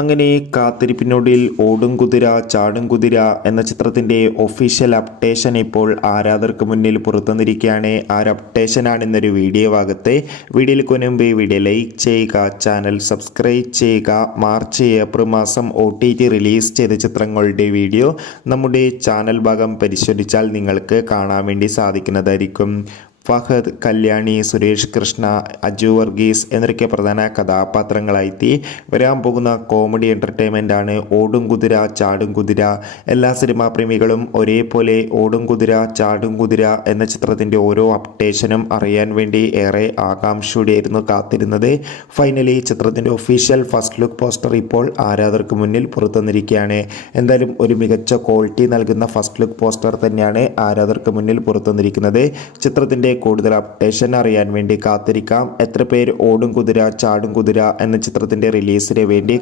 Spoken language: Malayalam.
അങ്ങനെ കാത്തിരിപ്പിനൊടുവിൽ ഓടും കുതിര ചാടും കുതിര എന്ന ചിത്രത്തിൻ്റെ ഒഫീഷ്യൽ അപ്ഡേഷൻ ഇപ്പോൾ ആരാധകർക്ക് മുന്നിൽ പുറത്തുവന്നിരിക്കുകയാണ്. ആ ഒരു അപ്ഡേഷനാണ് ഇന്നൊരു വീഡിയോ ഭാഗത്ത്. വീഡിയോയിൽ മുൻപ് വീഡിയോ ലൈക്ക് ചെയ്യുക, ചാനൽ സബ്സ്ക്രൈബ് ചെയ്യുക. മാർച്ച് ഏപ്രിൽ മാസം OTT റിലീസ് ചെയ്ത ചിത്രങ്ങളുടെ വീഡിയോ നമ്മുടെ ചാനൽ ഭാഗം പരിശോധിച്ചാൽ നിങ്ങൾക്ക് കാണാൻ വേണ്ടി സാധിക്കുന്നതായിരിക്കും. ഫഹദ്, കല്യാണി, സുരേഷ് കൃഷ്ണ, അജു വർഗീസ് എന്നൊക്കെ പ്രധാന കഥാപാത്രങ്ങളായി വരാൻ പോകുന്ന കോമഡി എൻ്റർടൈൻമെൻ്റ് ആണ് ഓടും കുതിര ചാടും കുതിര. എല്ലാ സിനിമാ പ്രേമികളും ഒരേപോലെ ഓടും കുതിര ചാടും കുതിര എന്ന ചിത്രത്തിൻ്റെ ഓരോ അപ്ഡേഷനും അറിയാൻ വേണ്ടി ഏറെ ആകാംക്ഷയോടെയായിരുന്നു കാത്തിരുന്നത്. ഫൈനലി ചിത്രത്തിൻ്റെ ഒഫീഷ്യൽ ഫസ്റ്റ് ലുക്ക് പോസ്റ്റർ ഇപ്പോൾ ആരാധകർക്ക് മുന്നിൽ പുറത്തുവന്നിരിക്കുകയാണ്. എന്തായാലും ഒരു മികച്ച ക്വാളിറ്റി നൽകുന്ന ഫസ്റ്റ് ലുക്ക് പോസ്റ്റർ തന്നെയാണ് ആരാധകർക്ക് മുന്നിൽ പുറത്തുവന്നിരിക്കുന്നത്. ചിത്രത്തിൻ്റെ കൂടുതൽ അപ്ഡേഷൻ അറിയാൻ വേണ്ടി കാത്തിരിക്കാം. എത്ര പേർ ഓടും കുതിര ചാടും കുതിര എന്ന ചിത്രത്തിൻ്റെ റിലീസിന് വേണ്ടി